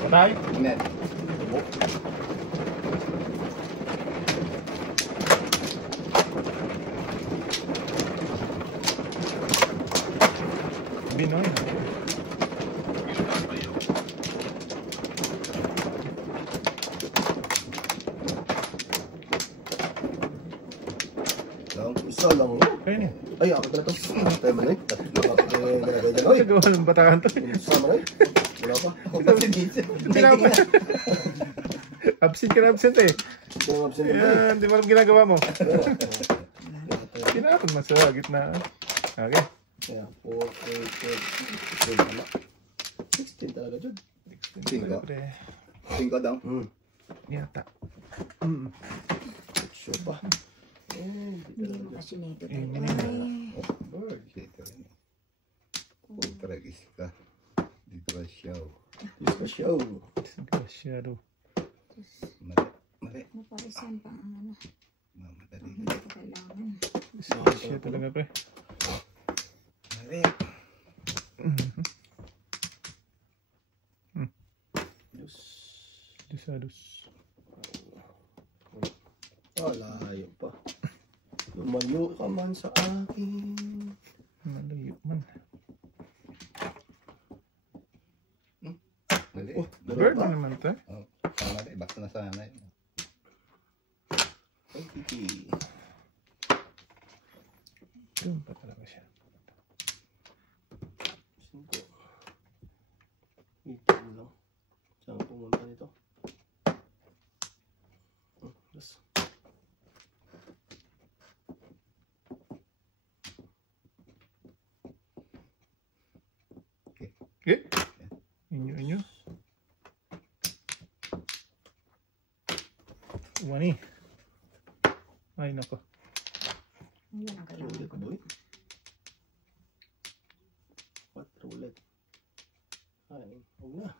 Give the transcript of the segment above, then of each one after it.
Patay? Hindi. Binoy. Isa lang. Kaya niya. Ay, ako pala ito. Tayo ba na eh? Ginagay dyan. Oy! Nagawa ng batakan to. Sama na eh. Wala pa. Absent ka na absent eh. Yan, di mo alam ginagawa mo. Kinapon man sa gitna. Okay. Kaya, 4, 8, 16 talaga dyan. 5 daw. Yata. Sure pa. Hindi mo kasi nito. Bird. Tragis ka. Dito ka show. Shadow. Mali. Naparisan pa ang ano. Mamadali. Hindi ko kailangan. Siya talaga pre. Mali. Disados. Layo pa. Lumayo ka man sa akin. Malayo man. Mali. Bird na naman to. Mali. Basta na sana yun. Ay, titi. Doon pa talaga siya. 5. 18 lang. Saan pumunta nito? Yes. Okay. Inyo. Wani. Ay, nako. Yan ang kailangan Ulit ko. boy. 4 ulit. Ay, huwag na.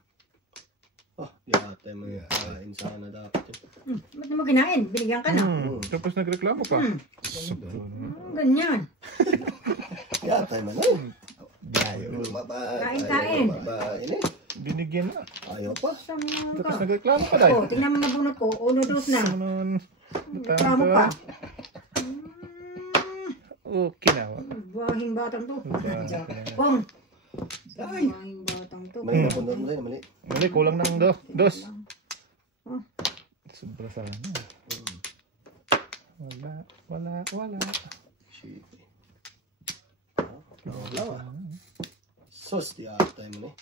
Yata mo yung kain sana dapat yun. Ba't mo kinain? Binigyan ka na. Tapos nagreklamo pa. Ganyan. Yata mo na yun. Ayaw Kain. Babain eh. Binigyan na. Ayaw pa. Saan Tapos ka? nagreklamo pa dahil. Oh, tingnan mo mabunot ko. Uno dos na. Sunod. Reklamo pa. Okay na. Bahing batang to. Bah- Pong. Ay. Bahing batang to. Mali na pundot mo tayo. Mali. Mali, kulang ng dos. Oh. Sobra sana. Wala. Shit. Wala. Sos di ata mo na eh.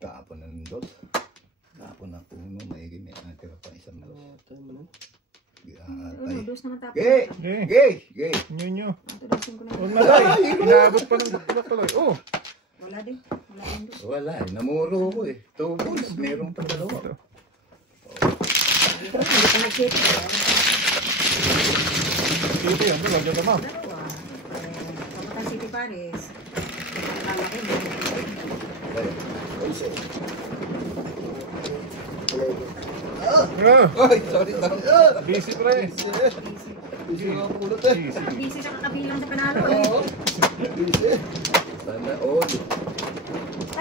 Kapon na nindot. Kapon na puno. Maigi may natira pa isang dos. Ata mo na. Uno dos na matapos. Gay! Nyo. Tulosin ko na. Oh, malay. Inaabot pa ng bulak tuloy. Oh. Wala din. Wala din dos. Wala eh. Namuro ko eh. Tubos. Meron pa dalawa. Dito, hindi ko nag-ship. Ito yan. Wala dyan naman. Dalawa. Kamutan City Paris. Lalaki mo. Ay, sorry. Busy pre. Busy mga pulot eh. Busy sa kakabilang sa panalo eh. Busy. Sana all.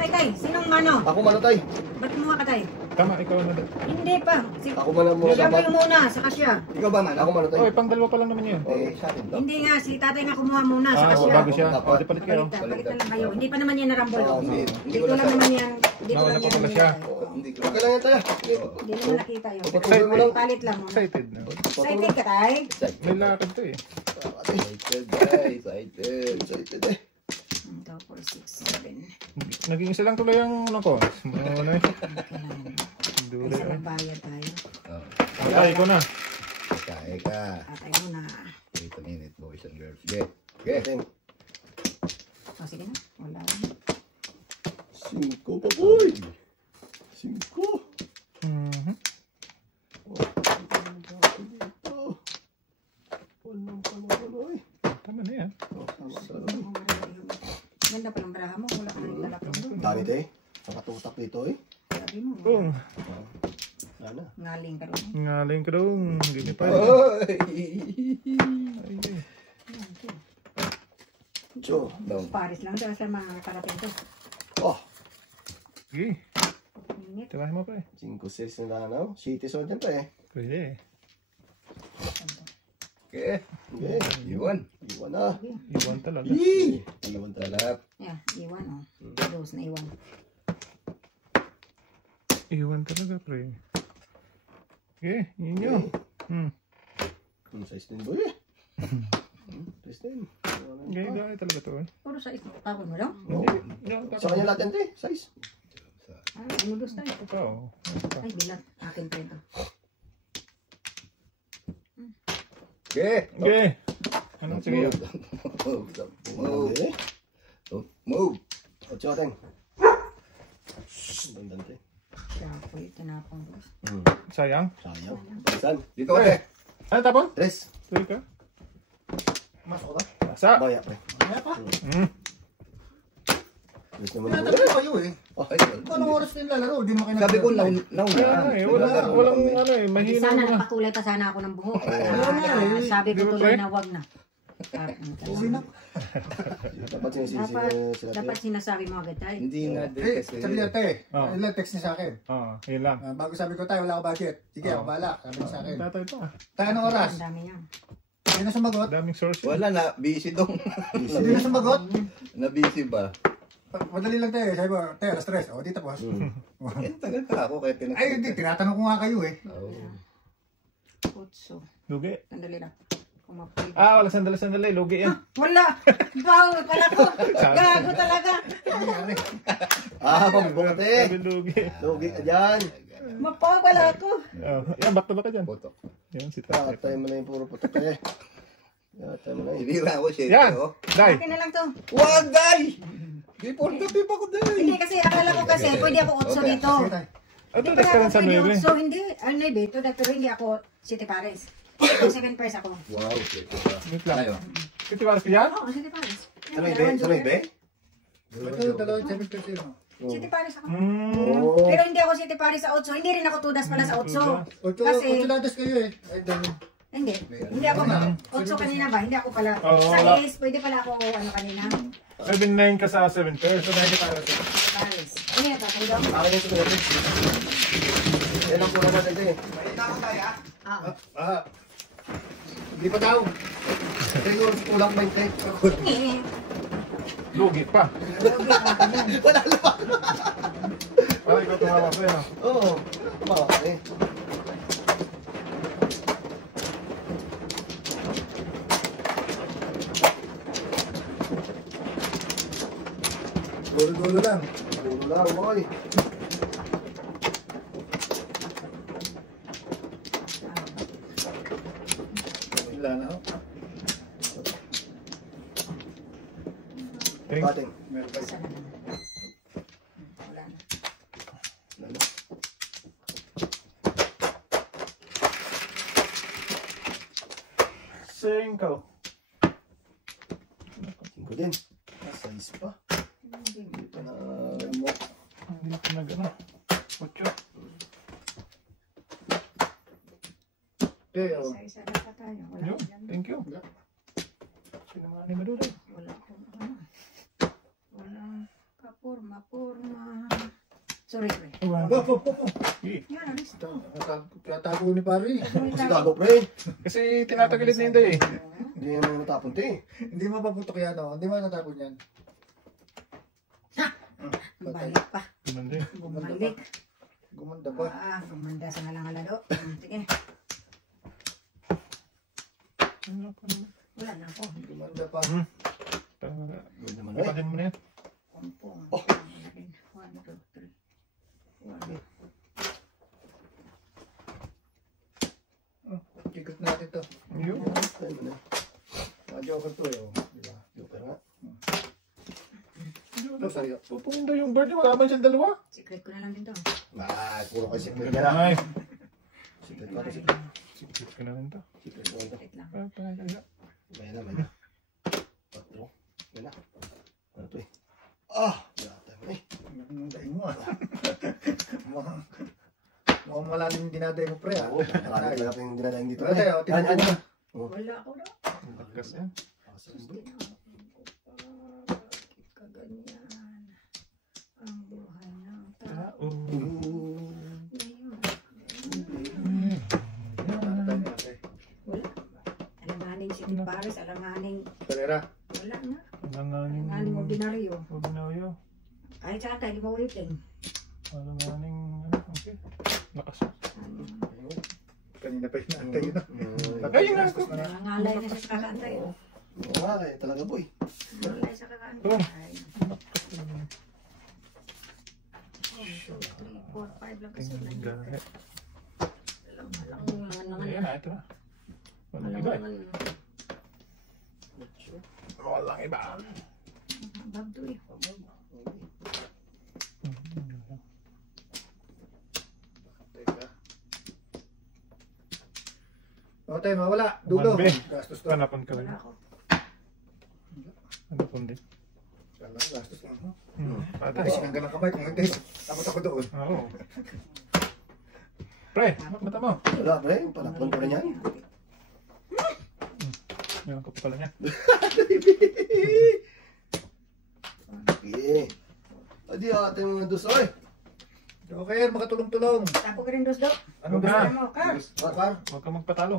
Tay, sinong ano? Ako man tay. Ba't kumuha ka tay? Tama, ikaw na. Hindi pa. Ako man mo Siya pa yung muna, saka siya. Ikaw ba man? Ako man tay. Oh, pang dalawa pa lang naman yun. Eh, sa akin daw. Hindi nga, si tatay nga kumuha muna, saka siya. Bago siya. Oh, di palit kayo. Palit na lang kayo. Hindi pa naman yan narambol. Hindi Dito lang naman yan. Dito Nauna lang pa yan. pala siya. Hindi ko. Okay lang yan tayo. Hindi naman nakita yun. Patuloy mo lang. Palit lang. Excited na. Excited ka tay? May lakad to eh. Excited guys. Excited eh. 1, 2, 4, 6, 7. Naging isa lang tuloy ang ano ko. Ano eh. Dure Isa eh. lang bayad tayo. Ay, ikaw na. Kaya ka. Tatay muna. Wait a minute boys and girls. Okay. O sige na. Wala. 5 pa boy. 5. Tama na yan. Ganda pa ng baraha mo. Wala ka na yung talapang doon. Dami tayo. Sa katutak dito eh. Sabi mo. Oh, Ano? Ngaling ka rin. ngaling ka dong. Hindi pa. Ay! Ay, Down. Paris lang daw sa mga karating ko. Oh, Sige. Init. Tirahin mo pre. 5-6 na lang. City zone dyan pa eh. Pwede. Okay. Okay. Iwan. Iwan na. Iwan talaga. Yee! Iwan talaga. Lahat. Yeah, iwan oh. Dos na iwan. Iwan talaga pre. Okay, yun yun. Size din boy eh. Size din. Okay, gaya talaga to eh. Puro sa ito. Tapon mo daw? Sa kanya lahat yan eh. Size. Ay, umulos tayo. Ito pa oh. Ay, bilat. Akin pa ito. Okay. Okay. Ano sige? Move. Okay. Move. 8 ateng. Bandante. Siya po yung tinapang ko. Sayang. Sayang. Saan? Dito ka. Ano tapon? 3. Tuloy ka. Masok ka? Basa. Baya pre. Kaya pa. Gusto mo na. Tinatanong ko kayo eh. Oh, Ay, Anong oras din lalaro? Di mo kayo sabi ko Kaya nauna. eh, walang ano eh, mahina Sana mga. nagpakulay pa sana ako ng buhok. Sabi ko Di ba, tuloy pre? na wag na. Dapat sinisisi sila. Dapat sinasabi mo agad tayo. Hindi nga din Eh, kasi. sabi niya, te, Oh. ilan text niya sa akin. Oo, yun lang. Bago sabi ko tayo, wala akong budget. Sige, ako bahala. Sabi niya sa akin. Tatay pa. Tayo, anong oras? Ang dami niya. Hindi na sumagot. Daming source. Wala na, busy dong. Hindi na sumagot. Na busy ba? Madali lang tayo. Sabi ko, tayo, alas 3. O, dito po. Eh, tagal pa ako kaya tinatawag. Ay, hindi. Tinatanong ko nga kayo eh. Otso. Lugi. Sandali lang. Kumapit. Ah, wala sandali. Lugi yan. Wala! Bawal pala ko! Gago talaga! Pambukot eh. Sabi lugi. Lugi ka dyan. Mapaw pala ako! Oh, yan, back to back ka dyan. Puto. Yan, si tatay. Tatay mo na yung puro putok eh. Tatay mo na yun. Ibira ako siya. Yan! Oh. Dai! Akin na lang to. Wag, Day! Before the pipa ko, Day! Hindi kasi akala ko kasi pwede ako otso Okay. dito. Sige tayo. Ano Hindi ka pala rin ako sa pwede 9? otso. Hindi. Ano dito? Pero hindi ako City Paris. Ito, second prize ako. Wow, Wait lang. Tayo. Kiti ba yan? Oo, City Paris. Sa may be? Sa may be? Ito, dalawang 7 City Paris ako. Oo. Pero hindi ako City Paris sa otso. Hindi rin ako tudas pala sa otso. Ocho ladas kayo eh. Ay, dami. Hindi. Hindi ako otso kanina ba? Hindi ako pala. Oo, Sa wala. ace, pwede pala ako ano kanina. 7-9 ka sa 7 pairs. So, dahil para sa Paris. Ano yun? Tatay daw? Akin yung tuloy. Yan ang pura natin eh. Ah. Hindi pa daw. Siguro kulang 20. lugi pa. Wala lang. Parang ikaw tumawa ko yun. Oo. Tumawa eh. Dulo-dulo lang. Puro lang, boy. Wala na ako. Thanks. Bating. Meron pa isa. Wala na. Lalo. Cinco. 5 din. Size pa. Hindi pa. Mo. Hindi ko nag-ano. Ocho. Eh, oh. Isa-isa na pa tayo. Wala Yun, ko yan. thank you. Sino mga ni Maduday? Wala ko ano. Wala. Kapurma. Sorry, pre. Yeah. Yan, alis to. Tatago ni pare. Kasi gago pre. Kasi tinatagalit na yun eh. Hindi naman natapon to eh. Hindi mo paputok yan, oh. Hindi mo natapon yan. Balik pa. Gumanda eh. Bumalik. Gumanda pa. Gumanda sa nalang alado. Sige. Wala na ako. Gumanda pa. Good naman eh. Ipatin mo na yan. Kumpong. 1, 2, 3. 1. Ikot natin to. Yun. Ayun mo na. Mga joker to eh, oh. Diba? Joker nga. Ito, sa'yo. Pupungin daw yung bird. Wala man siyang dalawa. Secret ko na lang din to. Puro kayo secret Ganda ka na. na eh. Secret ka to. Secret ka na rin to. Secret ka to. Secret lang. May na. 4. May na. Ano to eh? Yata mo eh. Ang daing mo, ah. Mukhang malalim yung dinaday mo, pre, ah. Oo, marami talaga yung dinadaing dito. Wala tayo, tingnan mo. Wala ako na. Lakas yan. Awesome, bro. City Paris, alanganing, Pereira. wala nga. Alanganing. Alanganing ordinaryo. Ordinaryo. Kahit saan tayo, di ba ulitin? Alanganing, ano, okay. Lakas. Kanina pa yun naantay yun. Ayun nga ako. Nangangalay na siya sa kakaantay. Oo nga, kaya talaga boy. Nangangalay sa kakaantay. Oh. 4, 5 lang kasi. Gahe. Alang, Ayan na, ito na. Walang iba eh. Walang iba. Bagdo eh. Teka. O tayo, mawala. Dulo. One, Gastos to. Hanapan ka rin. Wala ako. Hanapan din. Gastos to. Patay. Ay, sinanggal ang kamay. Kung hindi, takot ako doon. Oo. Pre, mata mo. Wala pre, palakpan ko rin yan. Meron ko pa pala niya. Okay. Adi ate mga dusoy. Okay, makatulong-tulong. Tapo ka rin dos do. Ano Huwag ba? na. Ano mo, Carl? Bakar? Huwag ka magpatalo.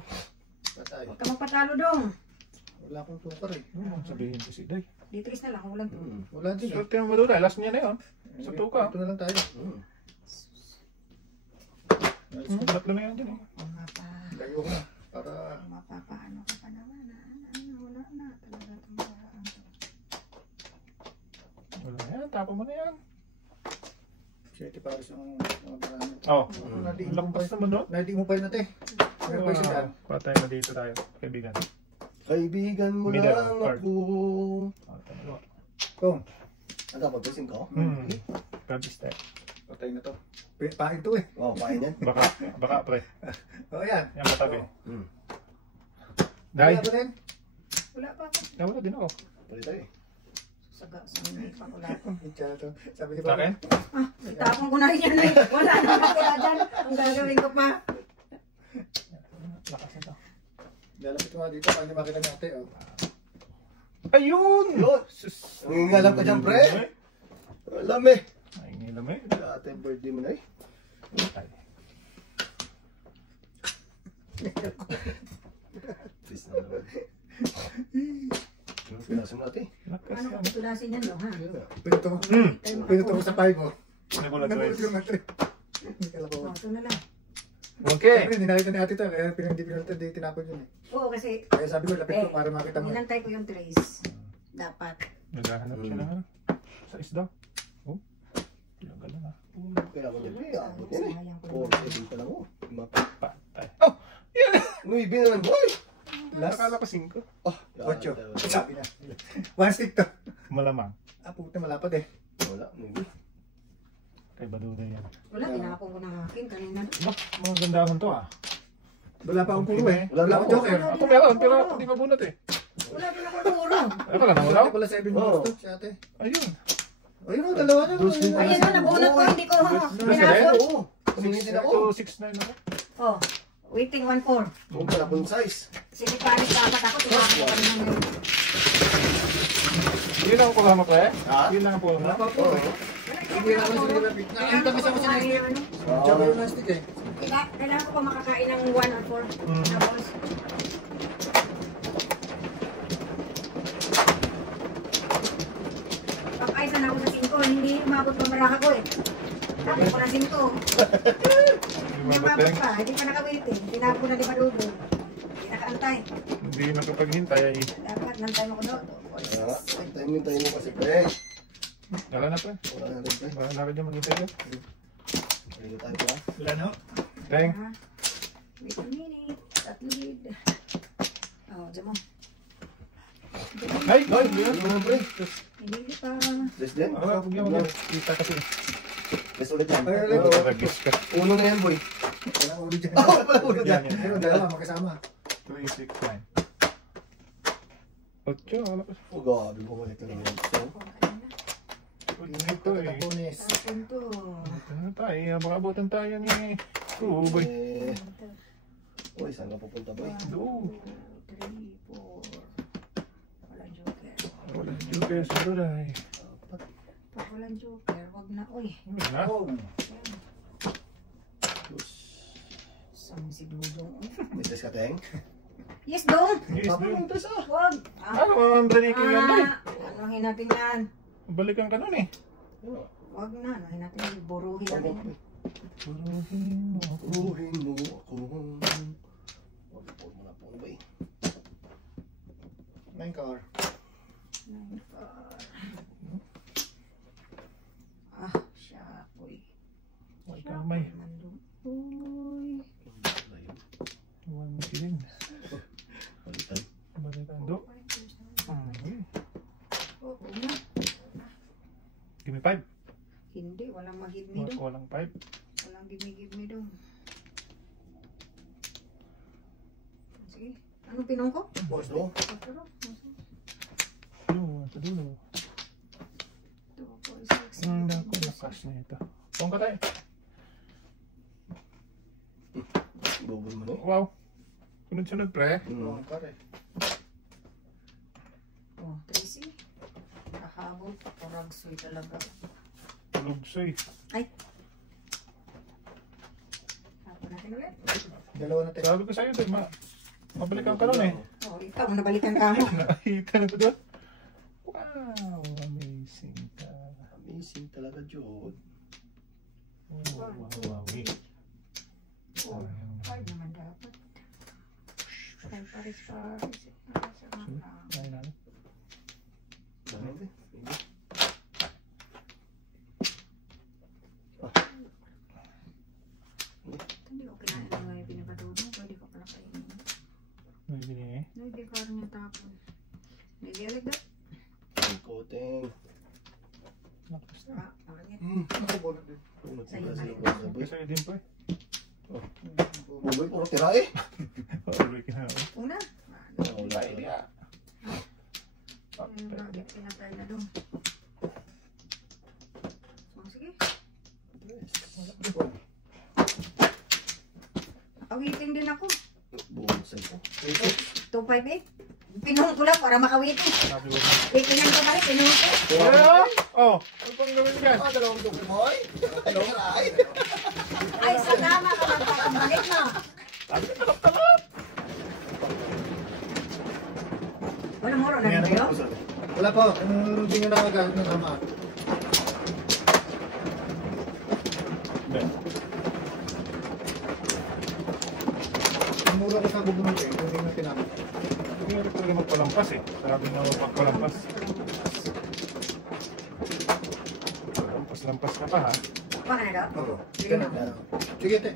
Patay. Huwag ka magpatalo dong. Wala akong tukar eh. Sabihin ko si Day. Ditris na lang, walang to. Wala din. So, tiyan mo doon. Last niya na yun. Sa tuka. Ito na lang tayo. Tatlo na yan dyan. Layo ko na. Para... Mapapaano ka pa naman. Wala na. Talaga itong paraan to. Wala na yan. Tapo mo na yan. City Paris ang mga marami. Oo. Nadiin mo pa Lakas naman doon. Nadiin mo pa yun natin. Meron pa isa dyan. Patay na dito tayo. Kaibigan. Kaibigan mo Middle, lang card. ako. Kung, Ano dapat ba 5? Grab is that. patay na to. Pain to eh. Wow, pain yan. Baka pre. O yan. Yan matabi. Hmm. Day. Wala ba rin? Wala pa ako. Nawala din ako. Pwede tayo. Sa hindi pa wala. Tsaka to. Sabi ni Sa akin? Ah, itapon ko na rin yan eh. Wala naman kaya dyan. Ang gagawin ko pa. Lakas ito. Lalapit mo nga dito. Paano makita ni ate? Oh. Ayun! Yun! Nangingalam ka dyan, pre. Alam eh. Ay, nilam eh. Ate birthday mo na eh. Ay. Please na naman. Ano pinasin natin? Lakas Ano yan. ko tutulasin yan no ha? Pinuto mo. Pinuto mo sa 5 oh. Nagulat ko Nagulat eh. yung mga 3. Hindi ka lang Oh, ito na lang. Okay. Siyempre, hindi nakita ni ate to. Kaya hindi pinalitan, hindi tinapon yun eh. Oo kasi Kaya sabi ko, lapit ko para makita mo. ninantay ko yung trace. Dapat. Naghahanap siya na sa isda. Oh. Tinagal na. Kailangan niya pre. Abot yan eh. Sayang ko. 4 pa lang oh. Patay. Oh! Yan! Uy, naman boy. Last, Nakala ko 5. Oh, 8. Sabi na. 1 stick to. Malamang. Ah, puta, malapad eh. Wala, maybe. Kay Baduda yan. Wala, tinapon ko ng akin kanina. Bah, mga gandahon to ah. Wala pa akong puro eh. Wala Wala na akong ako. joker. Ako meron, pero hindi pa bunot eh. Wala din ako puro. Ay, pala nawala. Wala pala 7 minutes to, si ate. Ayun. Ayun o, dalawa na. Ayun na, nabunot ko. Hindi ko pinapon. Oo. Kumingitin ako. 269 ako. Oh, waiting 1-4. Huwag pala kung size. Sige, panis dapat ako. Tinapon ko kanina yun. Yun ang kuha mo pre? Ha? Yun lang ang kuha mo? Wala pa puro eh. Hindi na ako sa lapit. Nakakita ko sa kasi na Tsaka yung last stick eh. Kailangan ko pa makakain ng 1 or 4. Tapos, pag-ayos na ako sa 5. Hindi umabot pa maraka ko eh. Tapos ko na 5. Hindi umabot pa. Hindi pa nakawaiting. Tinapon na di pa dugo. Hindi nakaantay. Hindi nakapaghintay ay. Dapat nantay mo ko doon. Tayo mo kasi pre. Wala na pre. Wala na rin pre. Wala na rin yung maghintay ko. Pwede tayo pa. Wala no? Teng. Ah, wait a minute. Tatlid. Oh, dyan mo. Ay! Ay, ano naman pre? Hindi pa. Less din? Wala, huwag yung kita kasi. Less ulit yan. Ay, Oo. Ragis ka. Uno na yan boy. Wala ulo dyan. Oh, wala ulo Yan, dyan. yan. Pero dalawa magkasama. 369. 8, wala pa. Oh, gabi mo ulit na naman. Ito eh. Tapunis. Asan to? Ito na tayo. Baka abutan tayo ni Uboy. Eh, uy, saan ka pupunta boy? 1, 2, 3, 4. Walang joker. Wala joker sa duray. Pag walang joker, wag na. Uy, Wala. Oh. saan si Dudong? May test ka teng? Yes, dong. Yes, Papa doon. mong tesa. Huwag. Ano ang breaking yan doon? Anuhin natin yan. Balikan ka nun eh. Huwag na. Anuhin natin yan. Buruhin natin yan. Buruhin mo ako. Buruhin mo ako. Huwag po mo na po ba eh. 9 car. Ah, siya po eh. Huwag kamay. Uy. Huwag mo kilin. Palitan. Balikan do. Okay. Oh, huwag na. Give me 5. Hindi, walang mag-give me doon. Walang 5. Walang give me doon. Sige. Anong pinong ko? Boss, no? Paturo. Dulo, sa dulo. 2, 4, 6, Ang dako na cash na ito. Pong ka tayo. Bubol mo na eh. Wow. Sunod-sunod pre. Wrong car eh. Oh, Tracy. Kahabol pa. Kuragsoy talaga. Lugsoy. Ay. Hapon natin ulit. Dalawa na tayo. Sabi ko sa'yo, mabalikan ka nun eh. Oh, ikaw, nabalikan ka mo. Nakita na ko doon. Wow, amazing ka. Amazing talaga, Jod. Wow, wow, wow. Oh, 5 naman dapat. 5 paris-paris. Ay, natin. Dami. Hindi ko kinain na may pinapatulong. Pwede ko pala kayo. May binigay. Hindi ko rin yung tapon. May dialig daw. Ang coating. Lakas na. Ah, pangit. Nakabulog din. Tunod Sa'yo sila na sila yun. boss. Sabi. Sa'yo din po eh. Bubol, puro tira eh. Pauwi ka na ako. Una. Wala Ay, eh. diya. Yung bagay pinatay na doon. So, sige. Awitin din ako. Bubol sa'yo. 258. Pinuhong ko lang para makawitin. Sabi ko. Itingan ko balik, pinuhong ko. Oh, ano pang gawin ka? Dalawang tubo mo eh. Dalawang ay. Ay, sa tama ka lang pakambalik mo. Walang moro na rin kayo? Wala po. Hindi nga nakagamit ng tama. Ang mura ko sa bubunod eh. Hindi nga tinamit. Hindi nga talaga magpalampas eh. Sabi nga magpalampas. Lampas ka pa ha. Baka na daw? Oo. Sige na. Sige, te.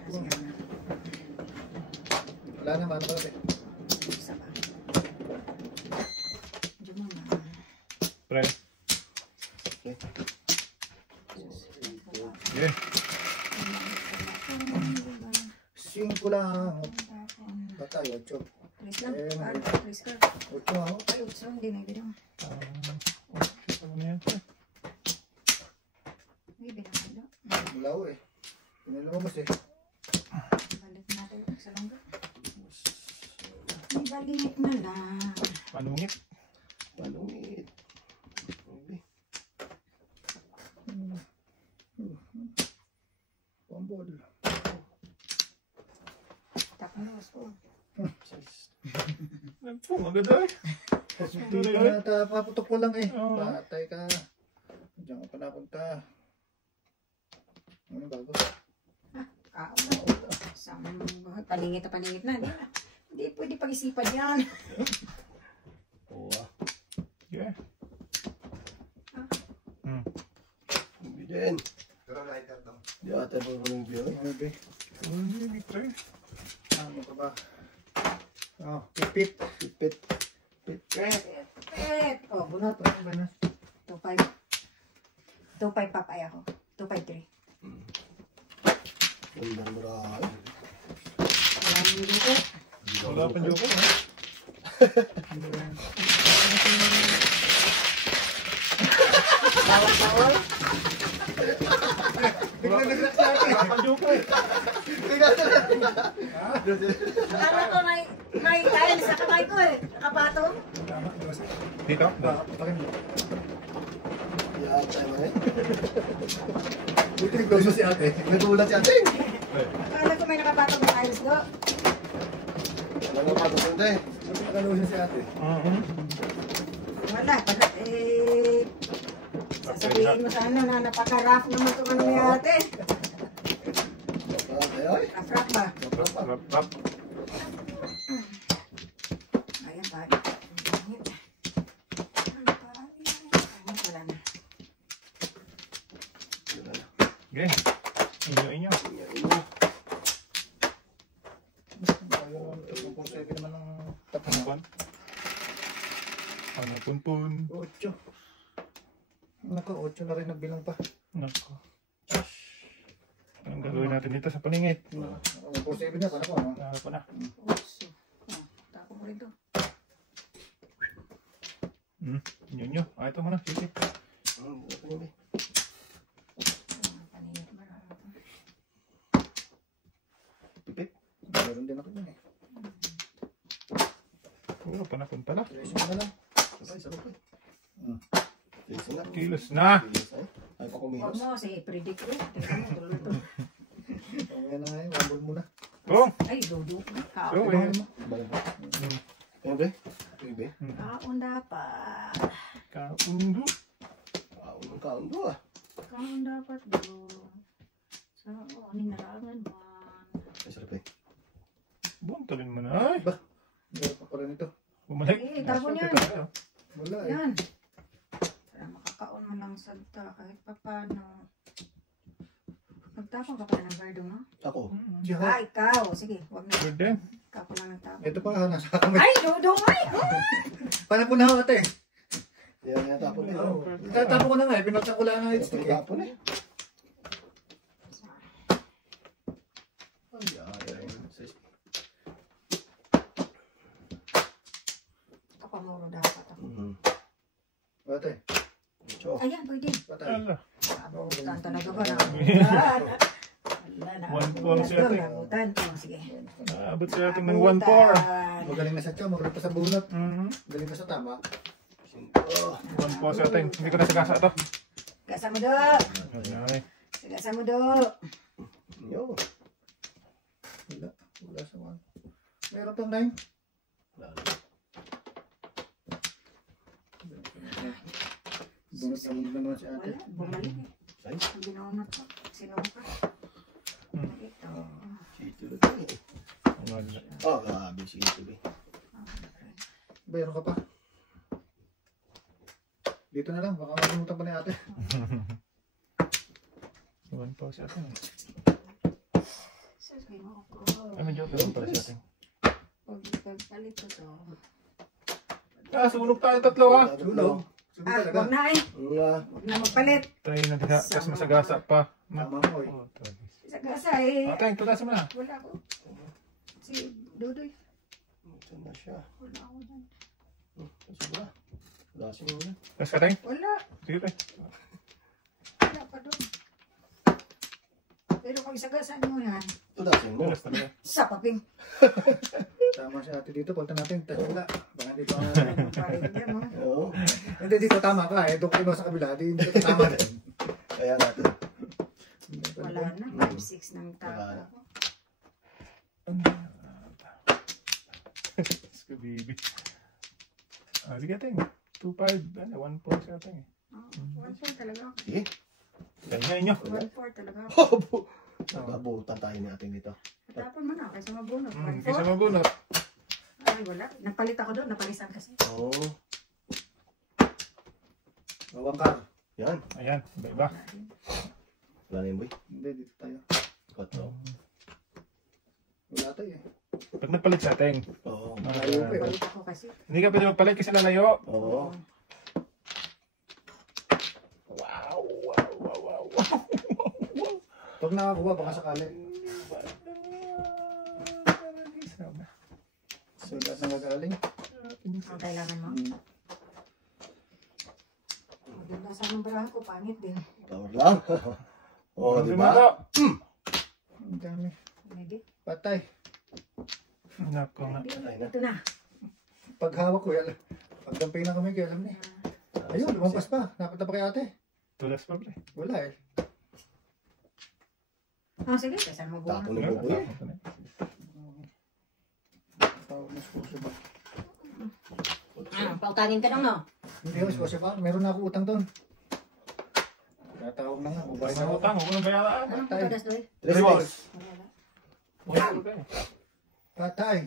Wala naman. Ano pala, te? Isa pa. Diyan mo na. Pre. Yeah. 5 lang. Patay, 8. Please lang. Please ka. 8 ako. Ay, utso. Hindi na ibigay mo. Ano na yan? Hindi, binakay daw. Bulaw eh. Pinalumabas eh. Balik natin sa longga. May balik na lang. Panungit. Panungit. Okay. Pambol. Tapos po. Nagpung agad ay. Hindi na paputok ko lang eh. Oo. Patay ka. Diyan ka pa napunta. Ano bago? Paningit na. Hindi pwede pag-isipan yan. Oo ah. Yeah. Hindi din. Pero lighter daw. Di ata mo kung biyo eh. Ano ba? Hindi pre. Ano ka ba? Oh, pipit. Pipit. Pet. Oh, bunot. 2.5. 2.5 papay ako. 2.53. Gandang maray. Wala nang dito. Wala pang joke ha. Bawal. Biglang nag-react sa akin. Wala pang joke eh. Akala ko may kain sa kamay ko eh. Nakapatong. Dito? Pakin mo. Di ata mo eh. Buti nagdoso si ate. Nagulat si ate. Akala ko may nakapatong na ayos do. Wala nga pa ito Nakalusin si ate. Wala, pala sasabihin mo sana na napaka-rough naman ito ano ni ate. Ay, Rough ba? Rap. Ayan, pari. Wala na. Okay. Inyo. Kung sabi naman ng Punpun. Ano, punpun. 8. Naka, 8 na rin nagbilang pa. Nako. Anong gagawin natin dito sa paningit? Kung sabi na, paano ko, no? Nahanap ko na. Oso. Tako mo rin ito. Inyo. Ito mo na. Sige. Paningit mo na. pipit. Meron din ako yun eh. Oo, panakon pala. Tracing mo na lang. Sarap eh. Tracing lang. Kilos na. Ay, pa Huwag kumilos. mo kasi predict ko. Tingnan mo, tuloy ito. Pamaya na nga yun, wabol muna. Oh. Ay, dudu. So, Kaon. Ano ba? Ibe? Kaon dapat. Kaundo. Kaon do ah. Kaon dapat doon. So, ninarangan man. Ay, sarap eh. Buntalin mo na. Ay. Meron pa rin ito. Bumalik. Eh, tapon yan. Wala eh. Yan. Para makakaon mo lang sagta kahit pa paano. Nagtapon ka pa ng gardo, no? Ako. Ah, ikaw. Sige, wag na. Good din. Ikaw pa lang nagtapon. Ito pa, nasa kamay. Ay, dudong ay! Paano po na ako ate? Yan nga tapon eh. Tatapo ko na nga eh, pinotang ko lang ang headstick eh. Tapon eh. Ay. Ito pa muro dapat ako. Ate, Ayan, pwede. patay. Ala. Abutan talaga ba na? Wala na. One po ang siya, ate. Abutan. Oh, sige. Abot sa ating ng 1-4. Magaling na sa tiyo, magaling pa sa bunot. Mhm. Magaling pa sa tama. 1-4 sa ating. Hindi ko na sagasa ito. Gasa mo do. Ay. Gasa mo do. Yo. Wala, wala sa one. Meron pang 9. Bunot na bunot naman si ate. Wala, bumalik eh. Say. Ginunot ko. Sinuka. Ito. Sito lang eh. Wala. Oh, grabe sito eh. Meron ka pa. Dito na lang, baka makalimutan pa ni ate. 1-4 sa ating. Sasabihin mo ako. Ano joke? 1-4 sa ating. Pagpalit ko to. Sunog tayo tatlo ha. Sulog. Sulog Ah, talaga. huwag na eh. Nga. Huwag na magpalit. Tayo na diha. Tapos masagasa pa. Tama mo eh. Oh, tayo. Sa gasa eh. Ateng, tutasin mo na. Wala ko. Si Dudoy. Saan na siya? Wala ako dyan. Sigura. Lasing mo yan. Tapos ka tayo. Wala. Sige tayo. Wala pa doon. Pero kung isagasan mo yan, Ito lasing mo. Tulas talaga. sa paping. Tama si ate dito, palitan natin. Wala. Baka dito. Parin dyan mo. Oo. Hindi dito tama ka eh. Doon ko iba sa kabila. Dito tama din. Kaya natin. Wala na. 5-6 ng Wala na. tako. Ska baby. Sige tayo. 2-5. 1-4 sa ating. 1-4 talaga ako. Sige. Ganyan nyo. 1-4 talaga ako. Nagkabutan tayo natin dito. Tapon mo na kaysa mabunot. Kaysa 1-4. mabunot. Ay, wala. Nagpalit ako doon. Napalisan kasi. Oo. Bawang ka. Yan. Ayan. Iba-iba. Wala na yun, boy. Hindi, dito tayo. Kwatro. Wala tayo eh. Ba't nagpalit sa ating? Oo. Malayo pa eh. Palit ako kasi. Hindi ka pwede magpalit kasi lalayo. Oo. Wow. Pag nakakuha, baka sakali. Sulat na magaling. Ang kailangan mo. Maganda sa ng barahan ko. Pangit din. Power lang. Oo, di ba? Ang dami. Hindi. Patay. Nako nga. Ito na. Pag hawak ko, yan. Pag dampay na kami, kaya alam na eh. Ayun, lumampas pa. Napunta pa kay ate. Tulas pa pre. Wala eh. Oh, sige. Kaysa mo Tapon bunot. ng buboy. Tawag na suso ba? pautangin ka lang, no? Hindi ako, kasi pa, meron na ako utang doon. Natawag na nga, ubahin Sa ako. utang, huwag mo nang bayaran. Anong Tay. pagkadas doon? Reward. Wala. Patay.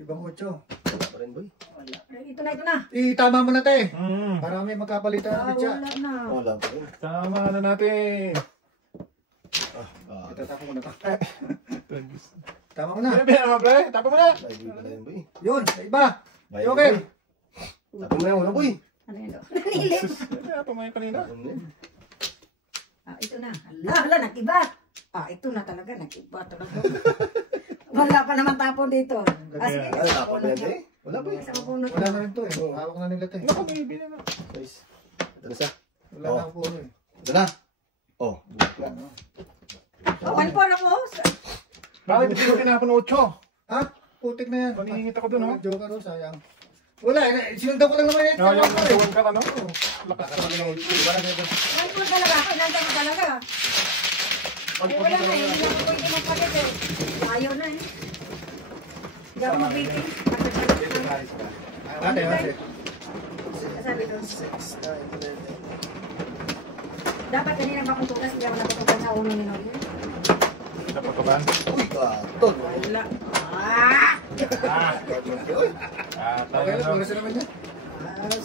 Ibang 8. Wala pa rin, boy. Wala. Ito na. Tama mo na, te. Mm. Para may magkapalitan ng pitsa. Wala na. Wala pa rin. Tama na natin. Itatapon ko na to. Tama mo na. Ano ba naman, pre? Tapos mo na. Live pa rin, boy. Yun, sa iba. Live, Okay. boy. Tapos mo na yung una, boy. Ano yun daw? Nanilip. Tapos mo yung kanina. Tapos mo na yun. Ito na. Hala, nag-iba. Ito na talaga, nag-iba talaga. Wala pa naman tapon dito. Sige, Ano, tapos mo yan, eh? Wala pa eh. sa mapunot Wala na. na rin to eh. Hawak na nila to eh. Naku, baby na. Guys, ito na siya. Wala na ako puro eh. Ito na. Oh, buhat na. One po ako. Bakit hindi ko kinapon 8? Ha? Putik na yan. Paningit ako dun, oh. Joker oh, sayang. Wala, sinundan ko lang naman yan. Yung nagawin ka, ano? Lakas ka naman yung One po talaga ako. Nandiyan ko talaga. Wala na, hindi ako pwede magpalit eh. Ayaw na eh. Hindi ako mabitin. Ate, ate. Sabi doon. Dapat kanina makuntukas, hindi ako natutukan sa uno ni Noy. Dapat ka ba? Uy, katon. Wala. Okay, wala sila naman yan.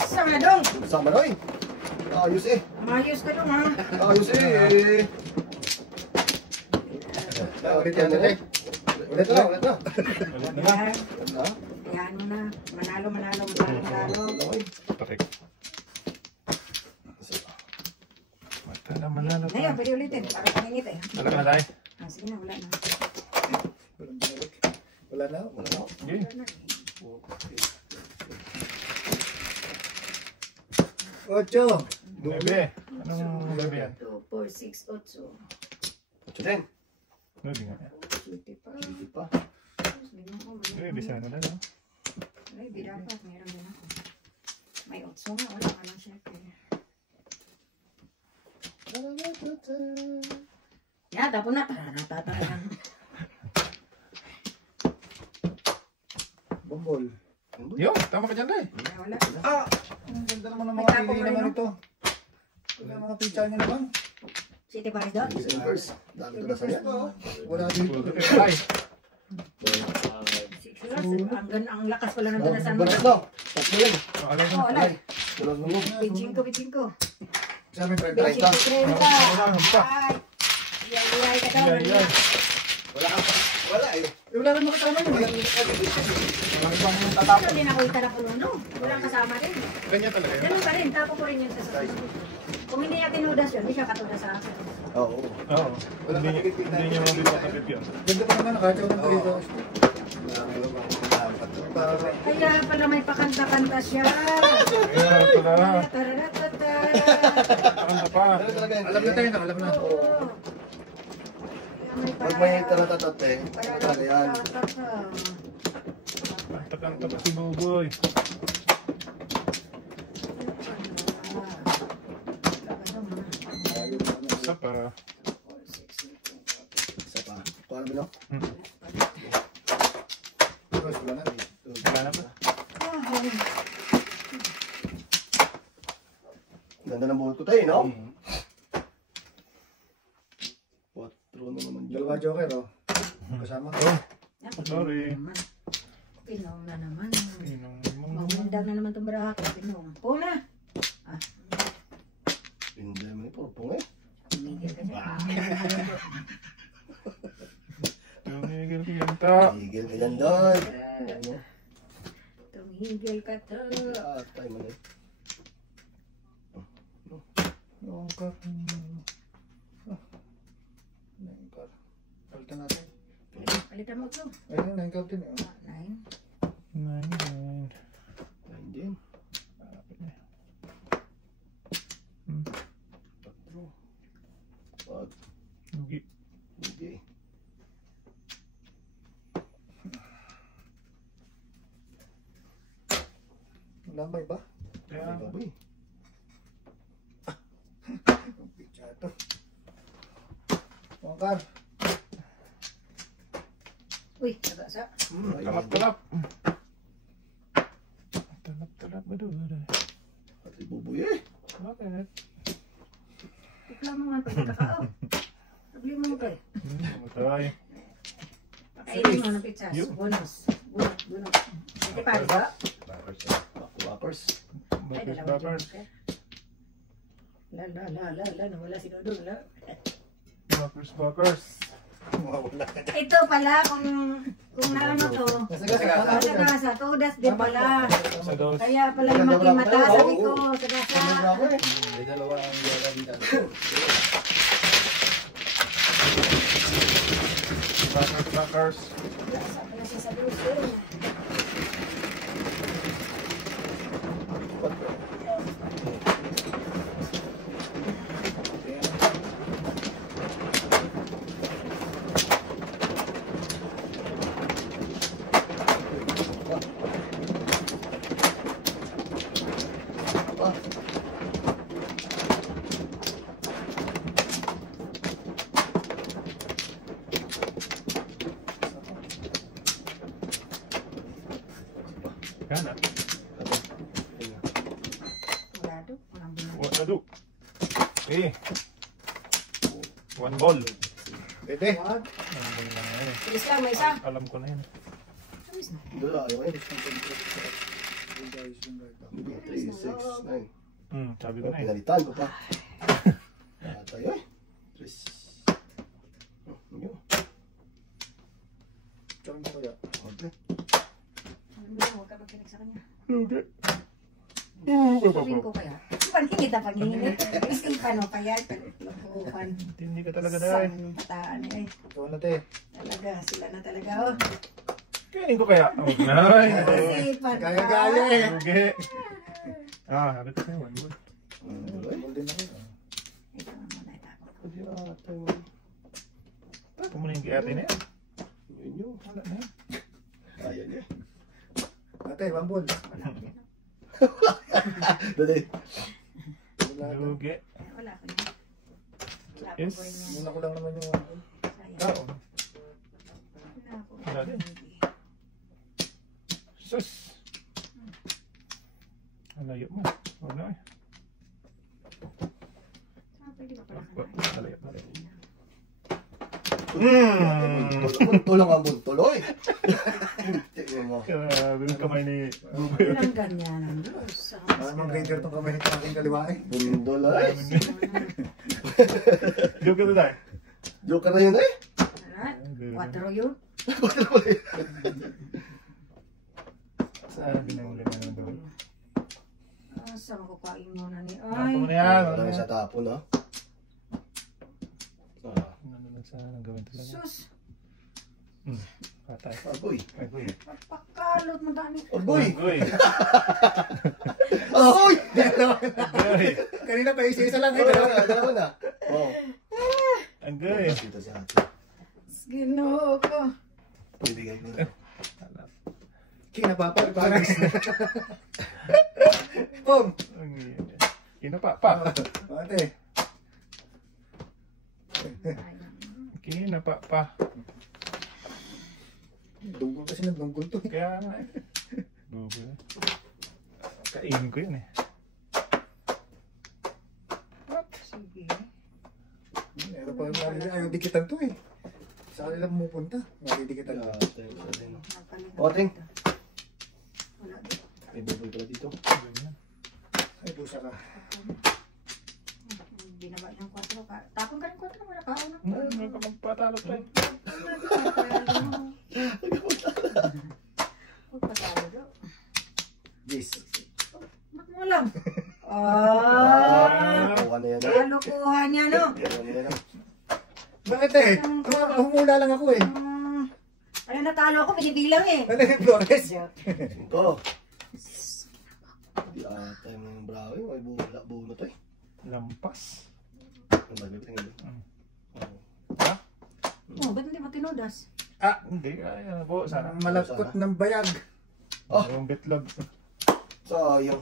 Sama dong. Sama na, eh. Ayos eh. Mayos ka dong ha. Ayos eh. Ulit yan, ate. Ulit na, ulit na. Ayan. Ayan mo na. Manalo. Perfect. Mata naman na. Ngayon, pwede ulitin. Para pangingit eh. Wala ka na tayo. Sige na, wala na. Wala na. Wala na. Okay. Ocho. Bebe. Anong bebe yan? 2, 4, 6, 8. Ocho din. Bebe nga. City pa. Hindi pa. Bebe, sana na. Ay, dapat. Meron din ako. May 8 nga. Wala ka lang siya. Yan, tapon na. Tatatarayan. Bombol. Yo, tama ka dyan, Day. Wala. Ang ganda naman ng May mga tapo pili pa rin, naman no? ito. Wala mga pitsa niya naman. City Paris doon. Silvers. Dami ko na sa Wala dito. Ay, Ang lakas pala ng tunasan mo. Balat na. Tatlo yan. alam ko. Oh, alay. Balat mo. Piching ko. Sa amin, 30. Piching ko. Ay. Iyay ka daw. Yan. Wala ka. Wala eh. Wala rin makasama yun. Ito din ako itarapon no? Walang kasama din. Ganyan talaga yun. Ganun pa rin. Tapo ko rin yun sa susunod. Kung hindi niya tinudas yun, hindi siya katudas sa akin. Oo. Oo. Hindi niya mabibat na bebe yun. Ganda pa naman, nakachaw ng dito. Kaya pala may pakanta-kanta siya. Kaya pala. Tararatata. Pakanta pa. Alam na tayo, alam na. Pag may taratatat eh. Talaga yan. Kanta pa si Buboy. Isa para. Isa pa. Paano ba no? Wala na. Wala na ba? Ganda ng buhot ko tayo, no? 4 na naman. Dalawa joker, oh. Kasama. Sorry. Pinong na naman. Pinong. Mamundag na naman itong barahak. Pinong. Puna! Hindi naman ito. Pung eh. Tumigil ka dyan. Tumigil ka yanta. Tigil ka dyan doon. Tumigil ka to. Tayo mo na eh. Joker. Joker. Palitan natin. Palitan mo ito. Ayun, 9 captain. 9. 9. Ayun din. 4. 5. Lugi. Hindi. Wala ba iba? Kaya, Ay, baboy. Pitsa ito. Joker. Uy, nagasa. kalap-kalap. Tulap ba doon? At ibubuy eh. Bakit? Tikla mo nga ito, kakao. Problema mo ito eh. Matay. Pakainin mo ng pizzas. Bonus. Bonus. Ito pa, ba? Wappers. Ay, dalawa dyan. La, nawala si Dodong, la. Bakers. Ito pala, kung naano to, sagasa, todas din pala. Sa dos. Kaya pala yung mata, sabi ko, sagasa. May dalawa ang gagawin Bakers. Sagasa pala siya sa duso. Kana. Walang binang. What na do? Eh. One ball. Pwede. One ball lang yan eh. Bilis lang, may isa. Alam ko na yan. Bilis na. Dala, ayaw eh. 3, 6, 9. Sabi ko na eh. Pinalitan ko pa. Tayo eh. 3. Yun. Tsaka mo kaya. Okay. Huwag ka magkinig sa kanya. Okay. Sabihin ko kaya. Paningit na paningit. Isking pa no, kaya. Lapupan. Hindi ka talaga dahil. Saan pataan eh. Ito na te. Talaga, sila na talaga oh. Kainin ko kaya. Huwag na. Ay, Sipan pa. Gaya-gaya eh. okay. Sabi ko sa'yo. One ball. Ball din ako. Ito na muna itapon. Tako mo na yung kiyate na yan. Yun yun. Wala na yan. Ayaw niya. Ate, one ball. Wala ko yan. Dali. Wala ka. Lugi. Wala ko yan. Wala ko Yes. po yun. Muna ko lang naman yung one ball. Sayang. Tao. Wala ko. Wala din. Sus. Alayo mo. Huwag na eh. Pwede ba pala Alayo. Alayo. Tulong ang buntuloy. Tingnan mo. Grabe yung kamay ni Walang ganyan ang Diyos. Maramang grader itong kamay nito aking kaliwa eh. Buntuloy. Joke na tayo. Joker na yun eh. Watero yun. Saan binanguli na ng doon? Saan ko kain mo na ni? Ako mo Ay. na yan. Wala sa tapon ah. Ano na sa gawin talaga? Sus. Patay. Agoy. Agoy. Magpakalot mo dami. Agoy. Agoy. Agoy. Agoy. Kanina pa isa-isa lang eh. Dalawa na. Oh. Agoy. Dito sa atin. Ginoo ko. Ibigay ko na. Kinapapal. Pong. Kinapa. Pa. Ate. Kinapa. Pa. Dunggol kasi nagdunggol to eh. Kaya nga eh. Google. Kainin ko yun eh. Sige. Meron pa ayaw dikitan to eh. Sa kanila pumupunta. Dikitan to. Oting. Wala din. May bubol pala dito. Ay, busa ka. Binaba niyang 4. Tapon ka ng 4. Wala ka. Ano ka magpatalo tayo? Huwag patalo daw. Yes. Ba't mo alam? Kuha na yan ah. Kalukuha niya no? Kuha na yan ah. Bakit eh? Humula lang ako eh. Ay, natalo ako. Binibilang eh. Ano yung Flores? 5. Hindi ata yung brawe. May buo na to eh. Lampas. Ang bagay tingin mo. Oh, ba't hindi mo tinudas? Hindi. Ay, ano po. Sana. Malagkot ng bayag. Oh. Yung bitlog. Sayang.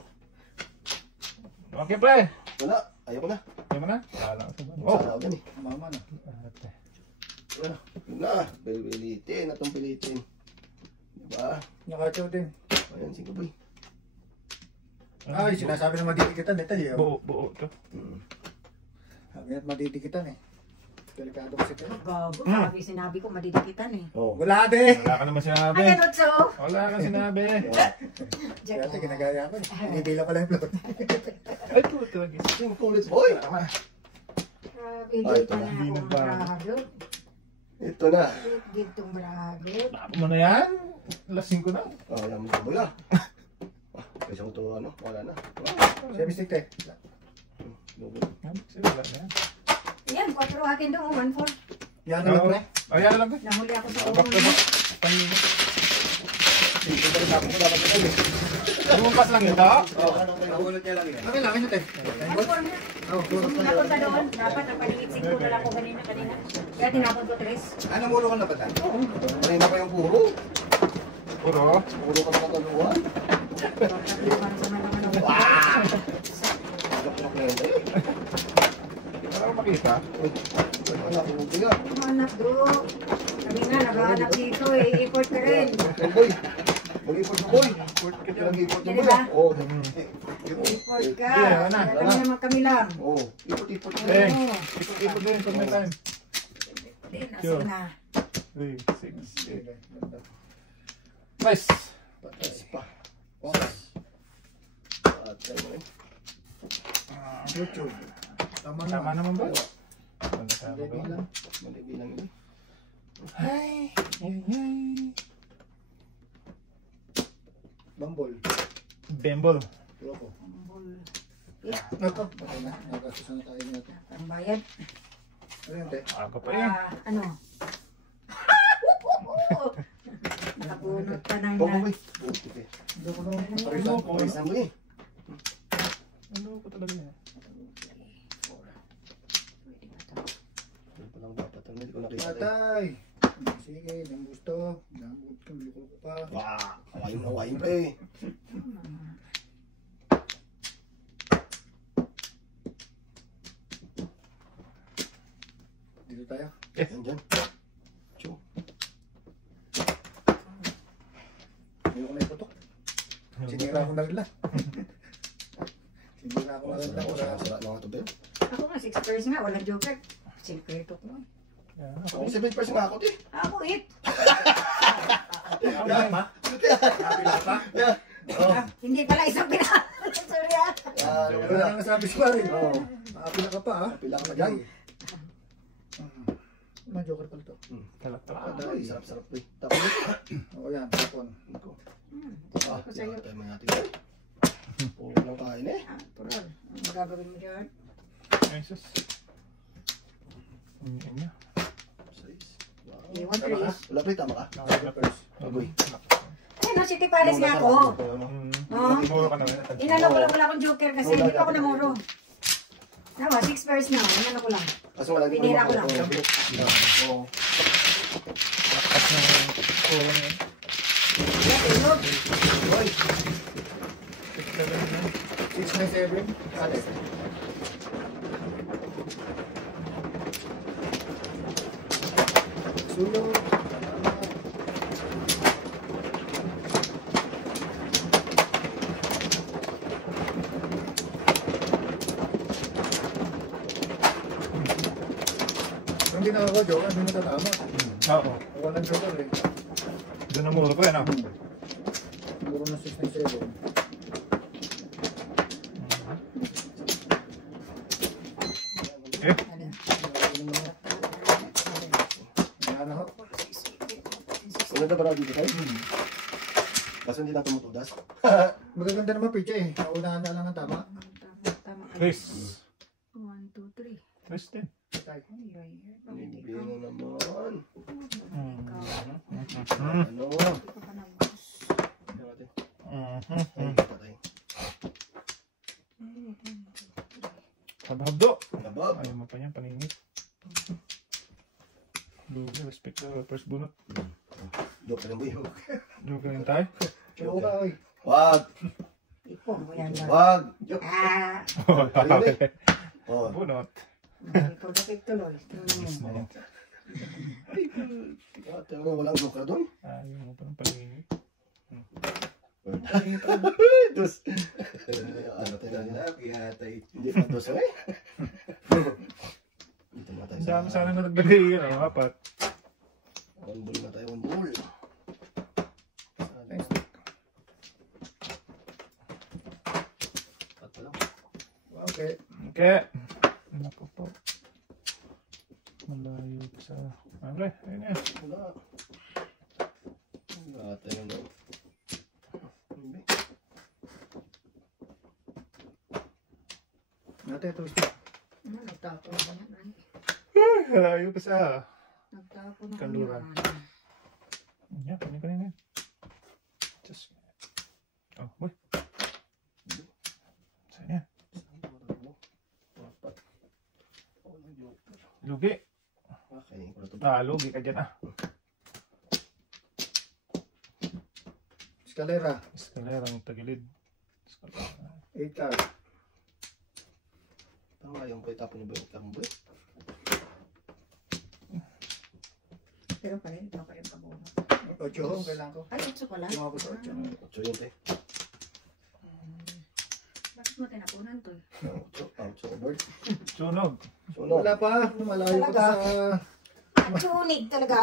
Okay, pre. Wala. Ayaw ko na. Ayaw mo na? Wala ka sa Oh. Sana ako dyan eh. Mama na. Ate. Wala. Yun na. Pilitin. Atong pilitin. Diba? Nakachaw din. Ayan, sige boy. Ay, sinasabi na madidikitan eh. Tayo. Buo to. Sabi na't madidikitan eh. Delikado kasi ito. Gago, sabi sinabi ko madidikitan eh. Oh. Wala din. Wala ka naman sinabi. Ay, ganun so. Wala ka sinabi. Diyan Kaya ito, ginagaya ko eh. Hinibila pala yung plot. Ay, puto. Yung kulit, boy. Grabe, Ay, hindi ito pa na. na Hindi na akong ba? brahagot. Ito na. Gitong brahagot. Lapo mo na yan. Lasing ko na. Oh, alam mo boy ah. Kasi ito ano, wala na. Siya mistake te. Sige, wala na yan. Yan, 4 akin doon, 1-4. Yan na lang pre. Oh, yan lang ba? Nahuli ako sa Back to ulo. back. Panginit. Ito ba rin ako dapat ito eh. Lumampas lang ito. Nahulot niya lang yan. Okay lang, ano te? Ano po na? Napunta doon, dapat napaliitsik ko na lang ko kanina. Kaya tinapon ko 3. Ano mulo ka na ba tayo? Kanina pa yung puro. Puro. Puro ka na kataluan. Lok-lok na yun tayo. Wala ko makita. Wala ko buti nga. Hanap bro. Kami nga, naghahanap dito eh. Import ka rin. Boy. Mag-import mo boy. Mag-import mo boy. Diba? Oo. Import ka. Yeah, wala. Kami naman kami lang. Oo. Import mo. Eh, Oo. ipot din pag may time. Hindi, nasa na. 3, 6, 8. Nice. Patas pa. Patas. Patay mo rin. YouTube. Tama Tama na. naman ba? Hindi bilang. Mali bilang yun. Ay, ay, ay. Bambol. Bembol. Loko. Yeah, Ito. Okay na. Nagkasusan na tayo nito. ang bayad. Ano yun te? Aga pa yan. Ano? Nakapunot pa ng Bobo boy. Buti ka. Hindi ko naman. Ano Parisan. ko? Parisan mo eh. Ano ko talaga yan? Ano pa lang dapat? Hindi ko nakita. Patay. Sige, nang gusto. Nanggut kang liko ko pa. Wah! Hawain pre. Dito tayo. Yan dyan. Chu. Hindi ko na iputok. Sinira ko na rin lang. Sinira ko na rin lang. Sira na nga ito ba yun? Ako nga, 6 pairs nga, walang joker. Sikreto ko. Ako 7% nga ako di. Ako 8. Yan ma. Kapila pa. Yeah. Hindi pala isang pina. Sorry ah. Wala nang nasabi si Pari. Kapila ka pa ha. Pila ka dyan. Mga joker pala to. Talaga. Ay, sarap-sarap to eh. Tapos Oo yan, tapon. ito. Sabi ko sa'yo. Tayo mga natin. Puro lang kain eh. Pural. Ano gagawin mo dyan? Jesus. Ang niya. Iwan Chris. Wala pre, tama ka? Agoy. Ayun, no, City Palace nga ako. Oo. Muro ka na rin. Inano ko lang, wala akong joker kasi hindi pa ako namuro. Tama, 6 pairs na. Inano ko lang. Kaso wala din Pinira ko lang. Oo. Lakas ng puro na yun. Yan, tulog. Hoy. 697. Ate. Sulong. Kung di nakaka-joke, ano natatama? Oo. Walang joker eh. Doon ang muro ko yan. Siguro na 697. Eh, Ayan na ho. Wala na ba na dito tayo? Kaso hindi na tumutudas. Magaganda naman picture eh. Naunahan na lang ang tama. Tama. Chris. 1, 2, 3. Chris din. Ay, ay, ay. Hindi na naman. Mm. Ano? Hindi ko pa nabos. Ay, patay. Habdo. Nabab. Ayaw mo pa yan, paningit. Lugi, respect sa first bunot. Joke lang ba yun? Lugi rin tayo. Joke ka oy. Wag! Ipon mo yan lang. Wag! Joke! Ah, Oh. Bunot. ikaw dapat tuloy. Tingnan mo. Ate, walang joke ka doon? Ayaw mo pa ng paningit. Dos. yata eh. Hindi pa dosa eh. Dito na tayo Ang sa... dami sana na nagbigay yun, apat. One ball na tayo, one ball. Apat pa lang. Okay. Okay. Naku po. Malayo pa sa... Andre, ayun yan. Wala. Wala tayo daw. Ate, ito. Nagtapo na ba yan? Malayo pa sa... Nagtapo na Kanluran. Yan, kanina. Just... Oh, boy. Saan yan? Lugi. Lugi ka dyan ah. Escalera. Escalerang tagilid. 8 card. Tama yung boy, tapon yung boy, tapon boy. Pero pa rin, ito pa rin pabuno. 8 home, kailangan ko. Ay, ito pala. Tumabot sa 8. 8 yun, te. Bakit mo tinapunan to? 8 board. Sunog. Sunog. Wala pa. Malayo pa sa... Ang tunig talaga.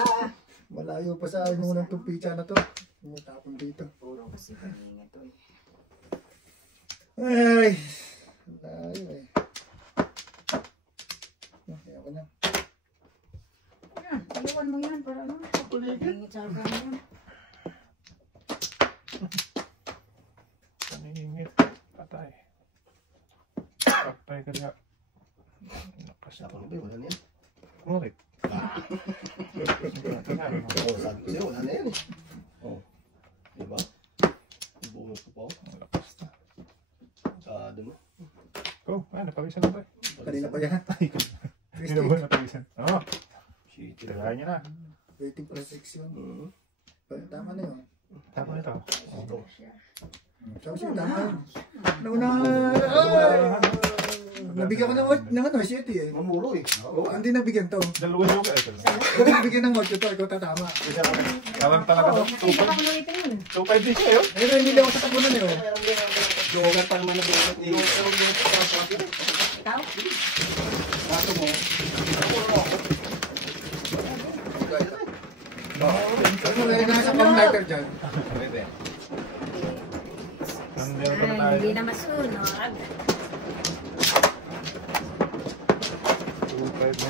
Malayo pa sa unang tumpitsa na to. May tapon dito. Puro kasi paninga to eh. Ay! Malayo eh. Ayaw ko na. Yan, iwan mo yan para ano. Pagingit sa akin yan. Paningit. Patay. Patay ka na. Tapon boy, wala na yan. Correct. Oo, sabi ko sa'yo, wala na yan eh. Oo. Diba? Bungos ko pa ako. Lakas na. Sado mo. Go. Napawisan na ba? Kanina pa yan. Sino ba napawisan? Oo. Shit. Tirahan niya na. Waiting for 6 yun. Mhm. Tama na yun. Tapos ito. Ito. Tapos yun, tama yun. Nauna! Nabigyan ko ng ano, 7 eh. Mamuro eh. Oh, hindi nabigyan to. Dalawa yung ito. Kung nabigyan ng 8 to, ikaw tatama. Parang talaga Oo, to. nakita ko ulit yun. 2.5 din kayo. Pero hindi lang ako sa tabunan eh. Jogan pa naman na bukat ni... Ikaw? Kaso mo. Ano na nasa pang-lighter dyan? Pwede. Nandiyan pa na Ay, tayo. hindi na masunog. 2.5 na.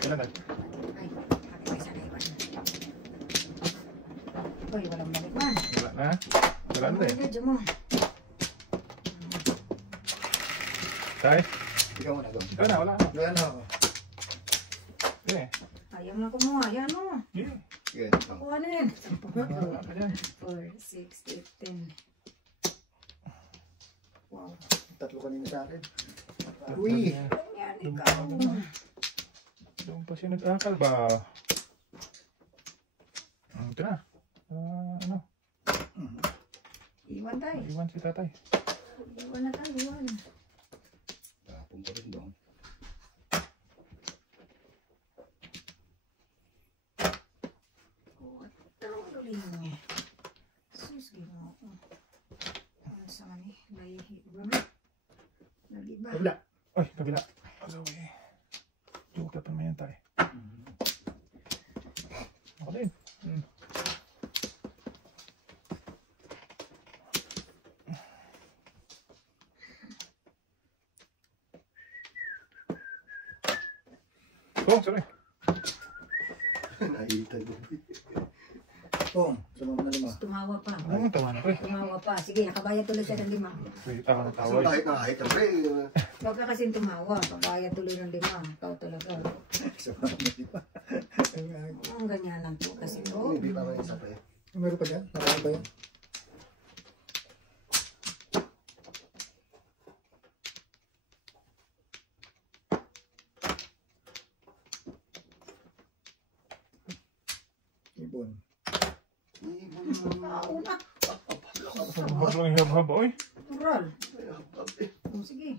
Ilan na? Ay, pakita sa naiwan. Uy, walang balik man. Wala na? Wala na eh. Medyo mo. Tay? Ikaw mo na doon. Ikaw na, wala na. Wala na ako. Eh. Ayaw na kumuha. Yan mo. Yeah. Sige. Kuha na yan. Wala ka dyan. 4, 6, 8, 10. Wow. Tatlo kanina sa akin. Uy! Yan, ikaw. Doon pa siya nag-akal ba? Ito na. Ano? Iwan tayo. Iwan si tatay. Iwan na tayo. Iwan. Tapon pa rin doon. Tuloy mo. Sus, ginawa ko. Ano sa mani? Layihi. Lagi ba? Wala. Ay, kabila. Alawi. Joke pa naman yan tayo. Ako din. Oh, sorry. Nakita mo. Pong, sumama na 5. Tumawa pa. Ano, tawa na ko eh. Tumawa pa. Sige, nakabayad tuloy siya ng 5. Sige, tawa na tawa So, eh. kahit na kahit pre. Huwag ka kasing tumawa. Kabayad tuloy ng 5. Ikaw talaga. Sumama na 5. Ang ganyanan po kasi. Oh. Hindi pa rin isa pre. Meron pa dyan? Marami ba yan? Ibon. Una. Huwag lang yung haba, oy. Tural. Oh, sige.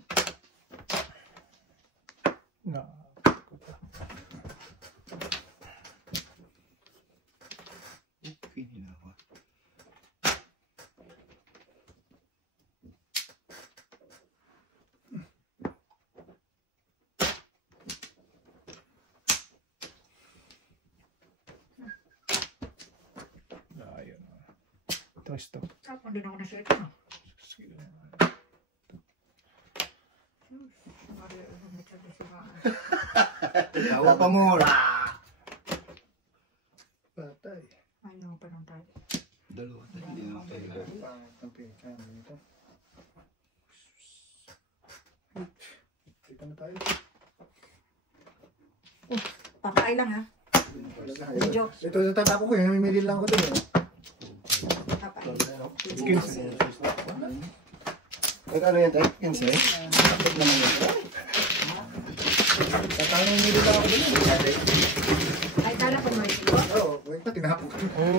Na. Okay nila ako. Ayun. Ito. Tapos din ako na shirt mo. Tawa pa mo. Patay. Ayaw pa nung tayo. Dalawa tayo. Hindi na ako tayo. Pangit ng picture dito. Dito na tayo. Papaay lang ha. Medyo. Ito yung tatako ko, yung namimili lang ko doon. Papaay. Ano yan tayo? 15? Tapos naman yun. Tatako namimili lang ako doon. Ay, kala ko mo. Oo, wait na, tinapok. Oo.